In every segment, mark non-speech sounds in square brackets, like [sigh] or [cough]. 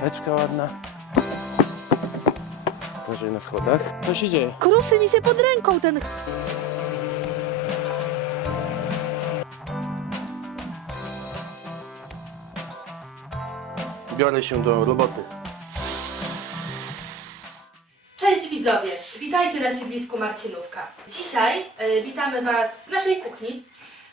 Szafeczka ładna. Wyżej na schodach. Co się dzieje? Kruszy mi się pod ręką ten... Biorę się do roboty. Cześć widzowie, witajcie na siedlisku Marcinówka. Dzisiaj e, witamy Was z naszej kuchni,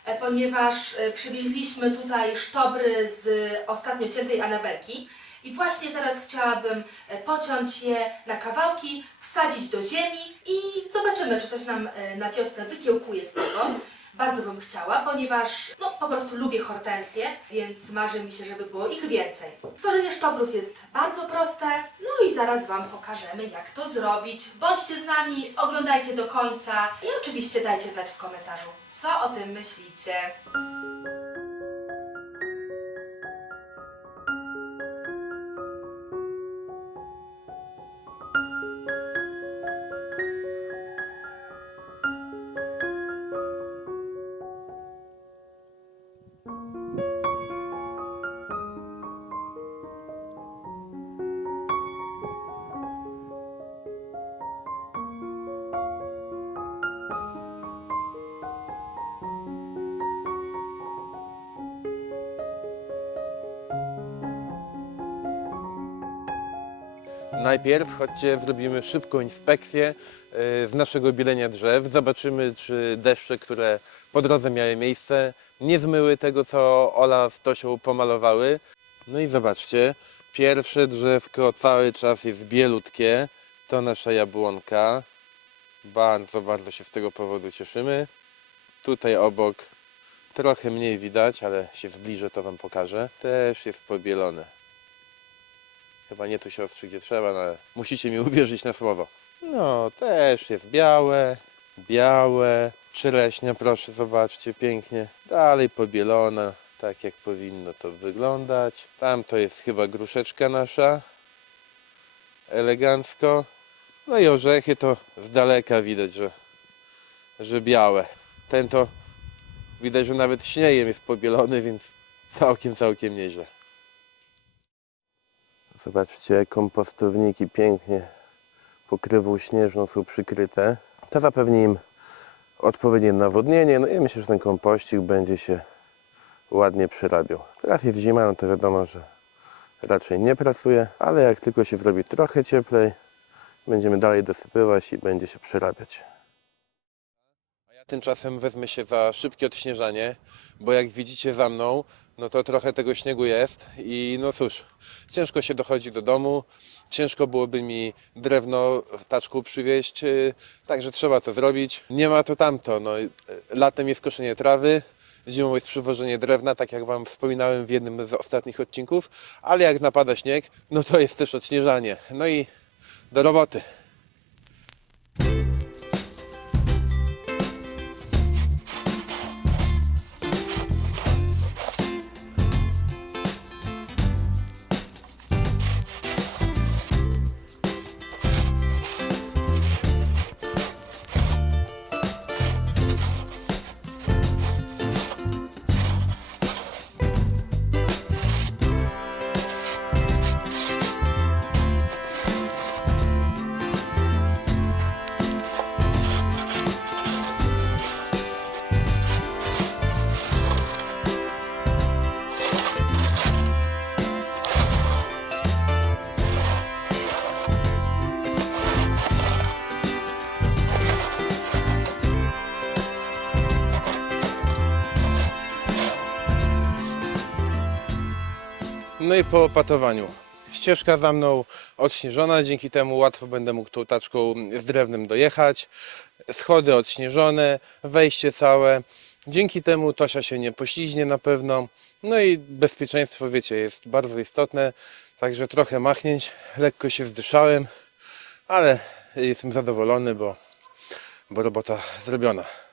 e, ponieważ e, przywieźliśmy tutaj sztobry z ostatnio ciętej Anabelki i właśnie teraz chciałabym e, pociąć je na kawałki, wsadzić do ziemi i zobaczymy, czy coś nam e, na wiosnę wykiełkuje z tego. Bardzo bym chciała, ponieważ no, po prostu lubię hortensje, więc marzy mi się, żeby było ich więcej. Tworzenie sztobrów jest bardzo proste, no i zaraz Wam pokażemy, jak to zrobić. Bądźcie z nami, oglądajcie do końca i oczywiście dajcie znać w komentarzu, co o tym myślicie. Najpierw chodźcie, zrobimy szybką inspekcję z naszego bielenia drzew. Zobaczymy, czy deszcze, które po drodze miały miejsce, nie zmyły tego, co Ola z Tosią pomalowały. No i zobaczcie, pierwsze drzewko cały czas jest bielutkie. To nasza jabłonka. Bardzo, bardzo się z tego powodu cieszymy. Tutaj obok trochę mniej widać, ale się zbliżę, to Wam pokażę. Też jest pobielone. Chyba nie tu się ostrzy, gdzie trzeba, no ale musicie mi uwierzyć na słowo. No, też jest białe, białe, czereśnia, proszę, zobaczcie, pięknie. Dalej pobielona, tak jak powinno to wyglądać. Tam to jest chyba gruszeczka nasza, elegancko. No i orzechy to z daleka widać, że, że białe. Ten to widać, że nawet śniejem jest pobielony, więc całkiem, całkiem nieźle. Zobaczcie, kompostowniki pięknie pokrywą śnieżną są przykryte. To zapewni im odpowiednie nawodnienie. No i myślę, że ten kompościk będzie się ładnie przerabiał. Teraz jest zima, no to wiadomo, że raczej nie pracuje, ale jak tylko się zrobi trochę cieplej, będziemy dalej dosypywać i będzie się przerabiać. A ja tymczasem wezmę się za szybkie odśnieżanie, bo jak widzicie za mną, no to trochę tego śniegu jest i no cóż, ciężko się dochodzi do domu, ciężko byłoby mi drewno w taczku przywieźć, yy, także trzeba to zrobić. Nie ma to tamto, no, yy, latem jest koszenie trawy, zimą jest przywożenie drewna, tak jak Wam wspominałem w jednym z ostatnich odcinków, ale jak napada śnieg, no to jest też odśnieżanie. No i do roboty. I po opatowaniu. Ścieżka za mną odśnieżona, dzięki temu łatwo będę mógł tą taczką z drewnem dojechać. Schody odśnieżone, wejście całe. Dzięki temu Tosia się nie pośliźnie na pewno. No i bezpieczeństwo, wiecie, jest bardzo istotne. Także trochę machnięć, lekko się zdyszałem, ale jestem zadowolony, bo, bo robota zrobiona.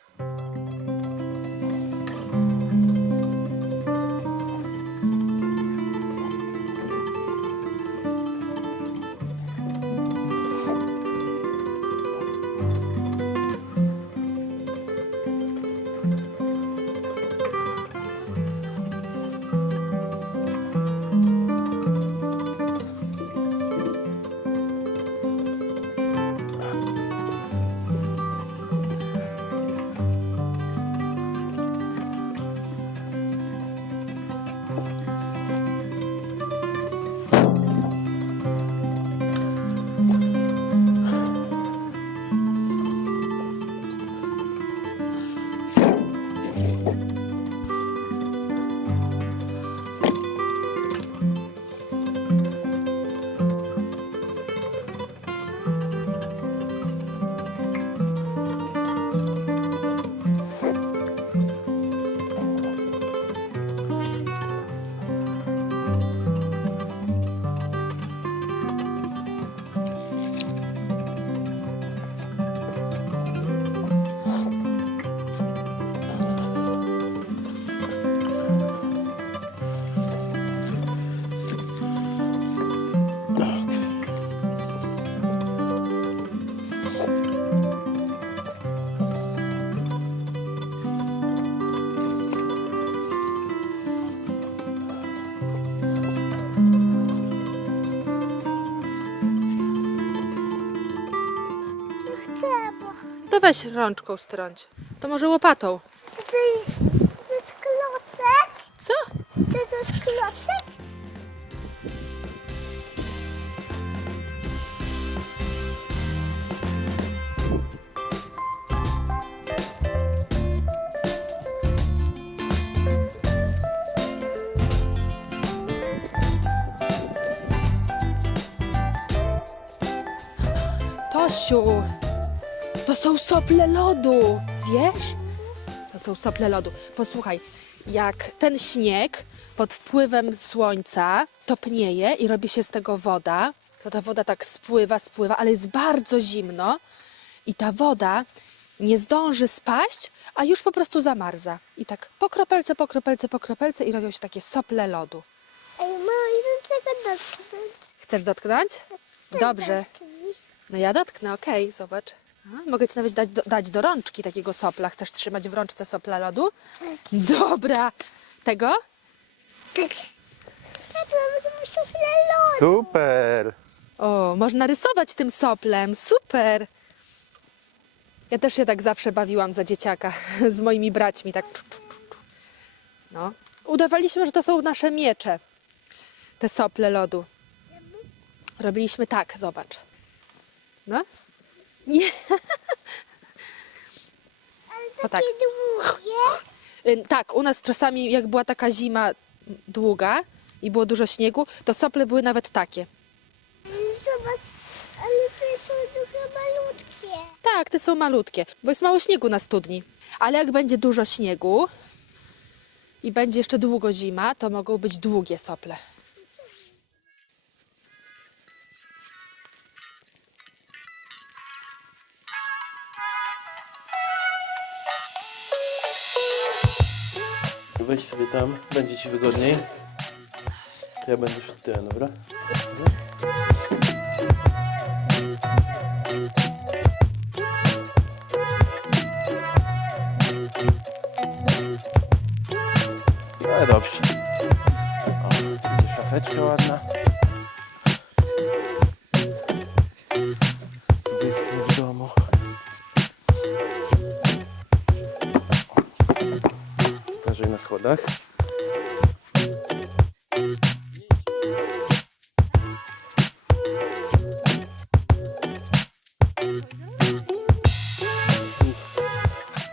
Weź rączką strąć. To może łopatą. To jest, klocek? Co? To jest klocek? Tosiu, to są sople lodu, wiesz? To są sople lodu. Posłuchaj, jak ten śnieg pod wpływem słońca topnieje i robi się z tego woda, to ta woda tak spływa, spływa, ale jest bardzo zimno i ta woda nie zdąży spaść, a już po prostu zamarza. I tak po kropelce, po kropelce, po kropelce i robią się takie sople lodu. Ej, mamo, idę tego dotknąć. Chcesz dotknąć? Dobrze. Dotknij. No ja dotknę, okej, zobacz. Mogę ci nawet dać do, dać do rączki takiego sopla. Chcesz trzymać w rączce sopla lodu? Dobra. Tego? Tak. Tato, będę szuflę lód. Super! O, można rysować tym soplem. Super. Ja też się tak zawsze bawiłam za dzieciaka [laughs] z moimi braćmi. Tak. czu, czu, czu, czu. No. Udawaliśmy, że to są nasze miecze. Te sople lodu. Robiliśmy tak, zobacz. No. Nie. Ale O tak. takie długie. Y, Tak, u nas czasami jak była taka zima długa i było dużo śniegu, to sople były nawet takie. Zobacz, ale te są trochę malutkie. Tak, te są malutkie, bo jest mało śniegu na studni. Ale jak będzie dużo śniegu i będzie jeszcze długo zima, to mogą być długie sople. Weź sobie tam, będzie ci wygodniej. To ja będę szedł tyłem, dobra? No dobrze. O, szafeczka ładna. Schodach.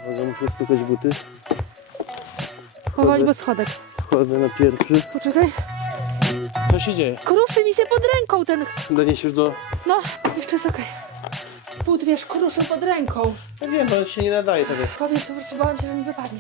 Uwaga, muszę stukać buty. Powoli, bo schodek. Wchodzę na pierwszy. Poczekaj. Co się dzieje? Kruszy mi się pod ręką ten... Doniesiesz do... No, jeszcze jest okej. Płód, wiesz, kruszy pod ręką. Ja wiem, bo on się nie nadaje jest. Tylko wiesz, po prostu bałam się, że mi wypadnie.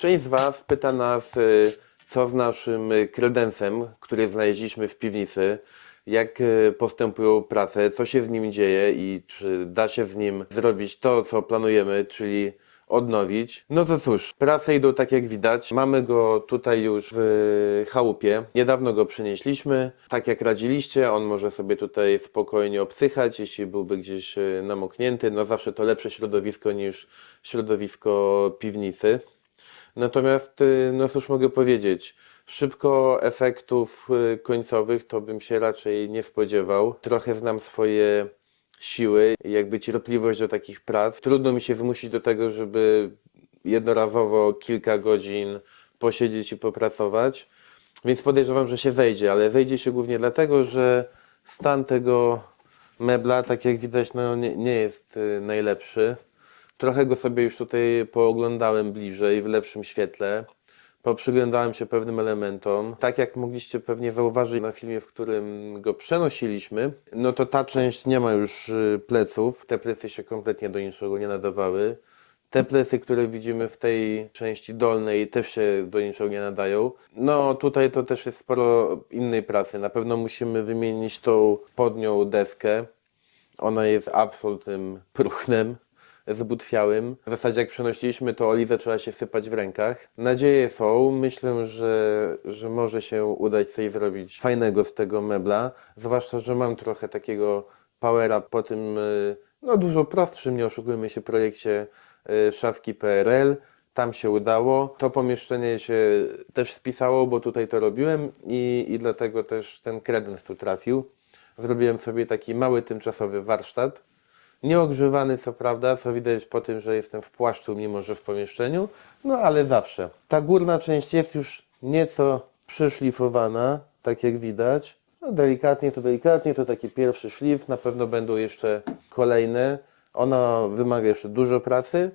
Część z Was pyta nas, y, co z naszym y, kredensem, który znaleźliśmy w piwnicy, jak y, postępują prace, co się z nim dzieje i czy da się z nim zrobić to, co planujemy, czyli odnowić. No to cóż, prace idą tak jak widać. Mamy go tutaj już w chałupie. Niedawno go przynieśliśmy. Tak jak radziliście, on może sobie tutaj spokojnie obsychać, jeśli byłby gdzieś namoknięty. No zawsze to lepsze środowisko niż środowisko piwnicy. Natomiast, y, no cóż mogę powiedzieć, szybko efektów y, końcowych to bym się raczej nie spodziewał. Trochę znam swoje siły, jakby cierpliwość do takich prac. Trudno mi się zmusić do tego, żeby jednorazowo kilka godzin posiedzieć i popracować, więc podejrzewam, że się zejdzie, ale zejdzie się głównie dlatego, że stan tego mebla, tak jak widać, no nie, nie jest y, najlepszy. Trochę go sobie już tutaj pooglądałem bliżej, w lepszym świetle. Poprzyglądałem się pewnym elementom. Tak jak mogliście pewnie zauważyć na filmie, w którym go przenosiliśmy, no to ta część nie ma już y, pleców. Te plecy się kompletnie do niczego nie nadawały. Te plecy, które widzimy w tej części dolnej, też się do niczego nie nadają. No tutaj to też jest sporo innej pracy. Na pewno musimy wymienić tą podnią deskę. Ona jest absolutnym próchnem zbutwiałym. W zasadzie jak przenosiliśmy, to oliwę trzeba się sypać w rękach. Nadzieje są. Myślę, że, że może się udać coś zrobić fajnego z tego mebla. Zwłaszcza, że mam trochę takiego powera po tym, y, no dużo prostszym, nie oszukujmy się, projekcie y, szafki PRL. Tam się udało. To pomieszczenie się też spisało, bo tutaj to robiłem i, i dlatego też ten kredens tu trafił. Zrobiłem sobie taki mały tymczasowy warsztat Nieogrzewany co prawda, co widać po tym, że jestem w płaszczu, mimo że w pomieszczeniu, no ale zawsze. Ta górna część jest już nieco przeszlifowana, tak jak widać. No, delikatnie to delikatnie, to taki pierwszy szlif, na pewno będą jeszcze kolejne. Ona wymaga jeszcze dużo pracy,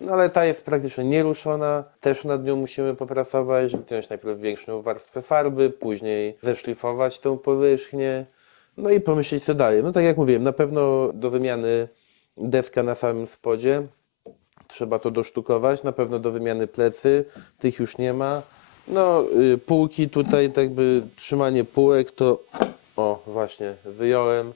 no ale ta jest praktycznie nieruszona, też nad nią musimy popracować, wziąć najpierw większą warstwę farby, później zeszlifować tą powierzchnię, no i pomyśleć co dalej. No tak jak mówiłem, na pewno do wymiany deska na samym spodzie, trzeba to dosztukować, na pewno do wymiany plecy, tych już nie ma. No y, półki tutaj, tak by trzymanie półek to, o właśnie, wyjąłem,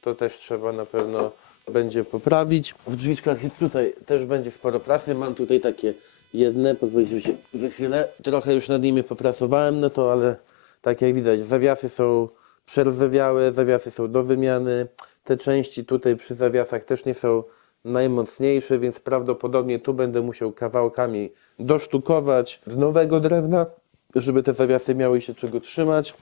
to też trzeba na pewno będzie poprawić. W drzwiczkach jest tutaj też będzie sporo pracy. Mam tutaj takie jedne, pozwolicie, że się wychylę. Trochę już nad nimi popracowałem, no to ale tak jak widać, zawiasy są przerzewiałe, zawiasy są do wymiany. Te części tutaj przy zawiasach też nie są najmocniejsze, więc prawdopodobnie tu będę musiał kawałkami dosztukować z nowego drewna, żeby te zawiasy miały się czego trzymać.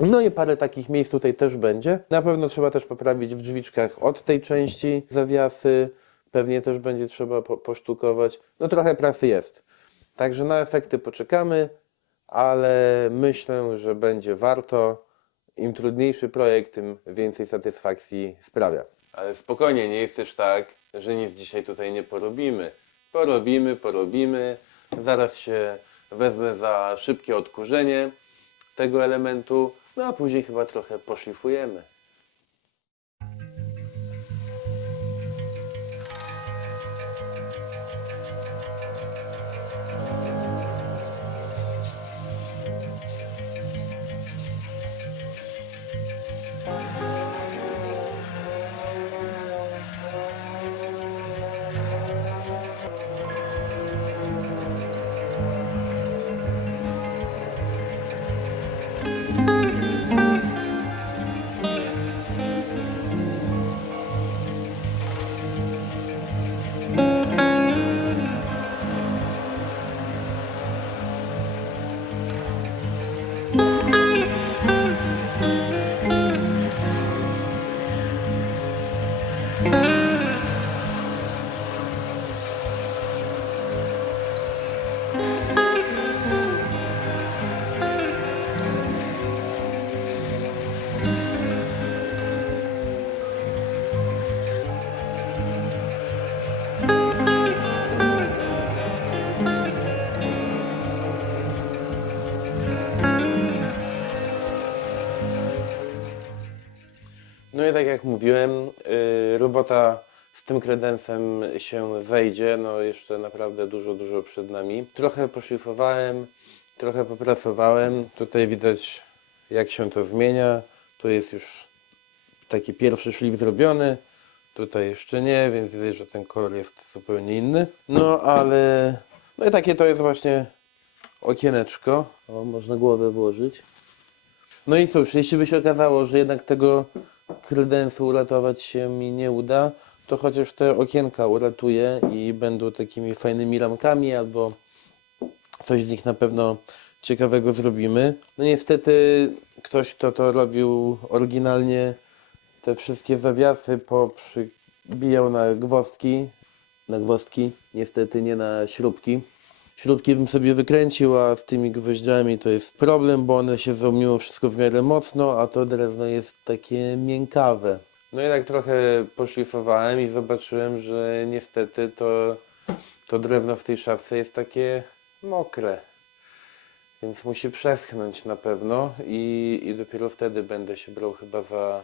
No i parę takich miejsc tutaj też będzie. Na pewno trzeba też poprawić w drzwiczkach od tej części zawiasy. Pewnie też będzie trzeba po, posztukować. No trochę pracy jest. Także na efekty poczekamy, ale myślę, że będzie warto. Im trudniejszy projekt, tym więcej satysfakcji sprawia. Ale spokojnie, nie jest też tak, że nic dzisiaj tutaj nie porobimy. Porobimy, porobimy. Zaraz się wezmę za szybkie odkurzenie tego elementu, no a później chyba trochę poszlifujemy. Tak jak mówiłem, yy, robota z tym kredensem się zejdzie, no jeszcze naprawdę dużo, dużo przed nami. Trochę poszlifowałem, trochę popracowałem. Tutaj widać jak się to zmienia. Tu jest już taki pierwszy szlif zrobiony. Tutaj jeszcze nie, więc widać, że ten kolor jest zupełnie inny. No ale, no i takie to jest właśnie okieneczko. O, można głowę włożyć. No i cóż, jeśli by się okazało, że jednak tego kredensu uratować się mi nie uda, to chociaż te okienka uratuję i będą takimi fajnymi ramkami albo coś z nich na pewno ciekawego zrobimy. No niestety ktoś, kto to robił oryginalnie, te wszystkie zawiasy poprzybijał na gwozdki, na gwozdki, niestety nie na śrubki. Śrubki bym sobie wykręcił, a z tymi gwoździami to jest problem, bo one się mimo wszystko w miarę mocno, a to drewno jest takie miękkawe. No i tak trochę poszlifowałem i zobaczyłem, że niestety to, to drewno w tej szafce jest takie mokre. Więc musi przeschnąć na pewno i, i dopiero wtedy będę się brał chyba za,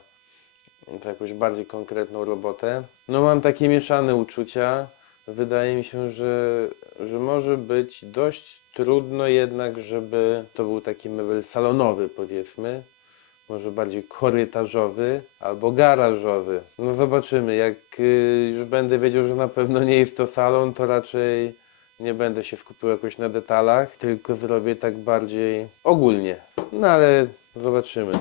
za jakąś bardziej konkretną robotę. No mam takie mieszane uczucia. Wydaje mi się, że, że może być dość trudno jednak, żeby to był taki mebel salonowy powiedzmy. Może bardziej korytarzowy albo garażowy. No zobaczymy. Jak y, już będę wiedział, że na pewno nie jest to salon, to raczej nie będę się skupił jakoś na detalach, tylko zrobię tak bardziej ogólnie. No ale zobaczymy.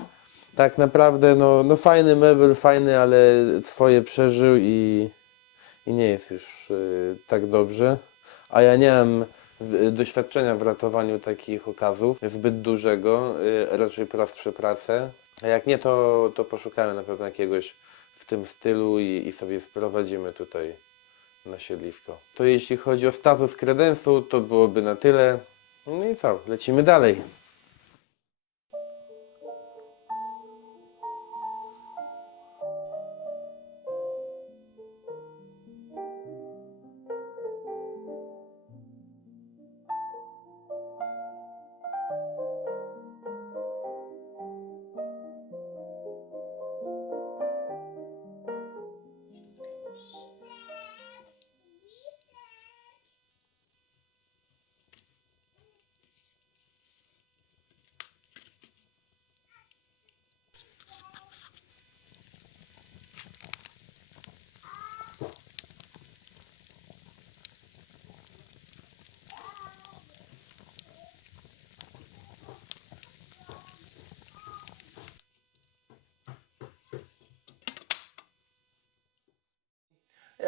Tak naprawdę, no, no fajny mebel, fajny, ale swoje przeżył i, i nie jest już y, tak dobrze. A ja nie mam y, doświadczenia w ratowaniu takich okazów zbyt dużego, y, raczej prostsze prace. A jak nie, to, to poszukamy na pewno jakiegoś w tym stylu i, i sobie sprowadzimy tutaj na siedlisko. To jeśli chodzi o status kredensu, to byłoby na tyle. No i co, lecimy dalej.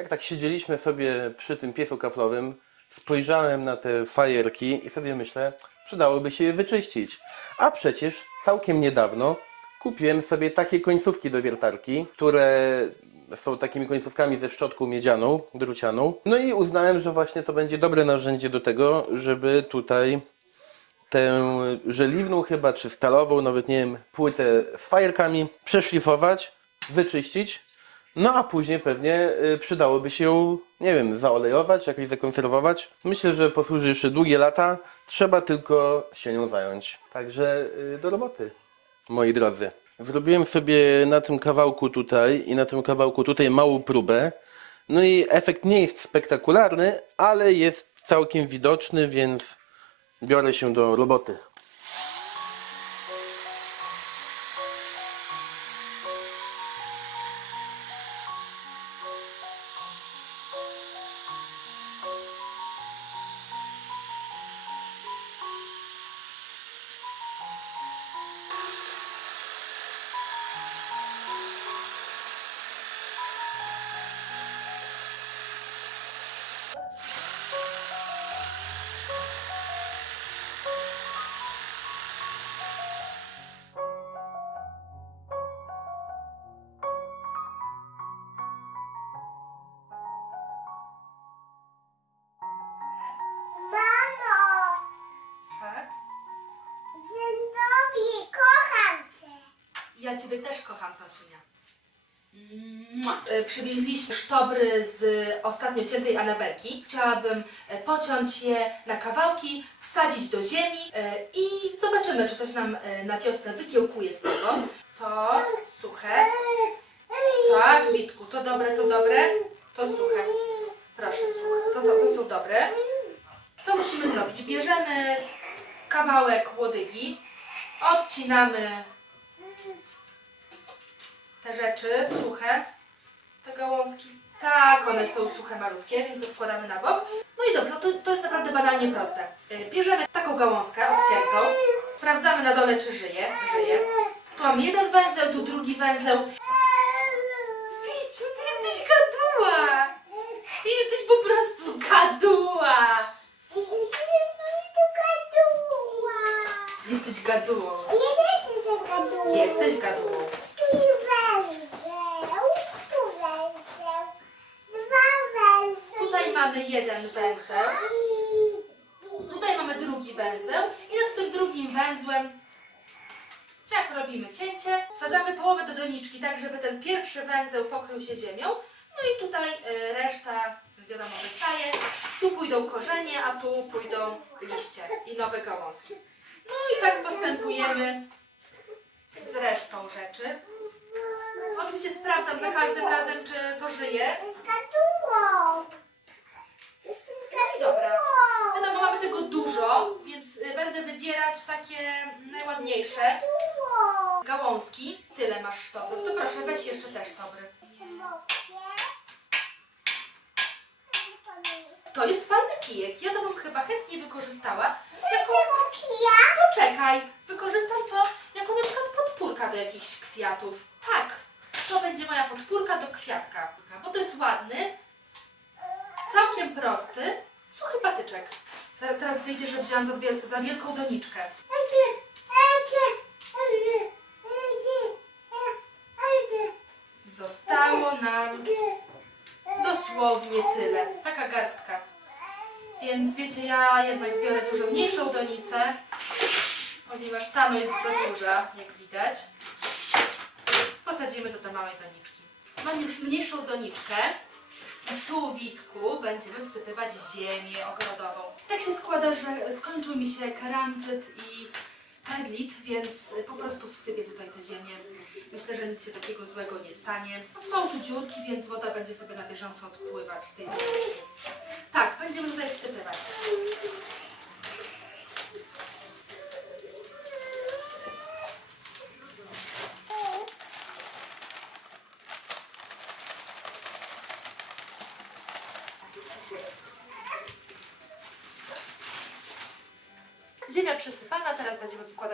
Jak tak siedzieliśmy sobie przy tym piecu kaflowym, spojrzałem na te fajerki i sobie myślę, przydałoby się je wyczyścić. A przecież całkiem niedawno kupiłem sobie takie końcówki do wiertarki, które są takimi końcówkami ze szczotką miedzianą, drucianą. No i uznałem, że właśnie to będzie dobre narzędzie do tego, żeby tutaj tę żeliwną chyba, czy stalową, nawet nie wiem, płytę z fajerkami przeszlifować, wyczyścić, no a później pewnie y, przydałoby się ją, nie wiem, zaolejować, jakoś zakonserwować. Myślę, że posłuży jeszcze długie lata, trzeba tylko się nią zająć. Także y, do roboty, moi drodzy. Zrobiłem sobie na tym kawałku tutaj i na tym kawałku tutaj małą próbę. No i efekt nie jest spektakularny, ale jest całkiem widoczny, więc biorę się do roboty. Ja Ciebie też kocham, Tosiunia. E, Przywieźliśmy sztobry z ostatnio ciętej anabelki. Chciałabym e, pociąć je na kawałki, wsadzić do ziemi e, i zobaczymy, czy coś nam e, na wiosnę wykiełkuje z tego. To suche. Tak, Witku, to dobre, to dobre. To suche. Proszę, suche. To, to, to są dobre. Co musimy zrobić? Bierzemy kawałek łodygi, odcinamy te rzeczy suche, te gałązki. Tak, one są suche, malutkie, więc odkładamy na bok. No i dobrze, no to, to jest naprawdę banalnie proste. Y, Bierzemy taką gałązkę odciętą, sprawdzamy na dole, czy żyje. Żyje. Tu mam jeden węzeł, tu drugi węzeł. Wiciu, ty jesteś gaduła! Ty jesteś po prostu gaduła! Jesteś gadułą. Jesteś gadułą. Mamy jeden węzeł, tutaj mamy drugi węzeł i nad tym drugim węzłem ciach robimy cięcie, wsadzamy połowę do doniczki, tak żeby ten pierwszy węzeł pokrył się ziemią, no i tutaj y, reszta, wiadomo, wystaje. Tu pójdą korzenie, a tu pójdą liście i nowe gałązki. No i tak postępujemy z resztą rzeczy. Oczywiście sprawdzam za każdym razem, czy to żyje. I dobra. Wiadomo, mamy tego dużo, więc y, będę wybierać takie najładniejsze gałązki. Tyle masz sztobrów. To proszę, weź jeszcze te sztobry. To jest fajny kijek. Ja to bym chyba chętnie wykorzystała. Jako... Poczekaj, wykorzystam to jako na przykład podpórka do jakichś kwiatów. Tak, to będzie moja podpórka do kwiatka. Bo to jest ładny, całkiem prosty, suchy patyczek. Te- Teraz wyjdzie, że wziąłam za, wiel- za wielką doniczkę. Zostały nam dosłownie tyle. Taka garstka. Więc wiecie, ja jednak biorę dużo mniejszą donicę, ponieważ ta no jest za duża, jak widać. Posadzimy do małej doniczki. Mam już mniejszą doniczkę. Tu, Witku, będziemy wsypywać ziemię ogrodową. Tak się składa, że skończył mi się keramzyt i perlit, więc po prostu wsypię tutaj tę ziemię. Myślę, że nic się takiego złego nie stanie. No, są tu dziurki, więc woda będzie sobie na bieżąco odpływać z tej doniczki. Tak, będziemy tutaj wsypywać.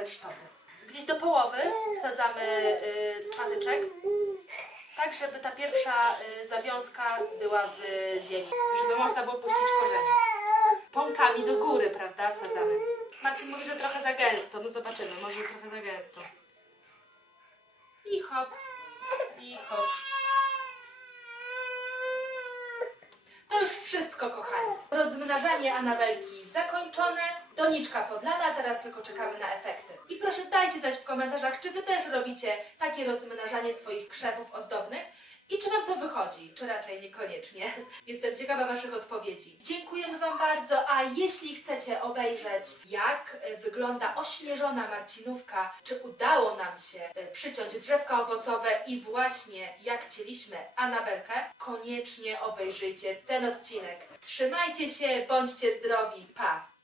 Sztopy. Gdzieś do połowy wsadzamy y, patyczek, tak żeby ta pierwsza y, zawiązka była w ziemi, żeby można było puścić korzenie. Pąkami do góry, prawda, wsadzamy. Marcin mówi, że trochę za gęsto, no zobaczymy, może trochę za gęsto. I hop, i hop. To już wszystko, kochani. Rozmnażanie Anabelki zakończone, doniczka podlana, teraz tylko czekamy na efekty. I proszę dajcie znać w komentarzach, czy Wy też robicie takie rozmnażanie swoich krzewów ozdobnych i czy Wam to wychodzi, czy raczej niekoniecznie. [laughs] Jestem ciekawa Waszych odpowiedzi. Dziękujemy Wam bardzo, a jeśli chcecie obejrzeć, jak e, wygląda ośnieżona Marcinówka, czy udało nam się e, przyciąć drzewka owocowe i właśnie jak cieliśmy Anabelkę, koniecznie obejrzyjcie ten odcinek. Trzymajcie się, bądźcie zdrowi, pa!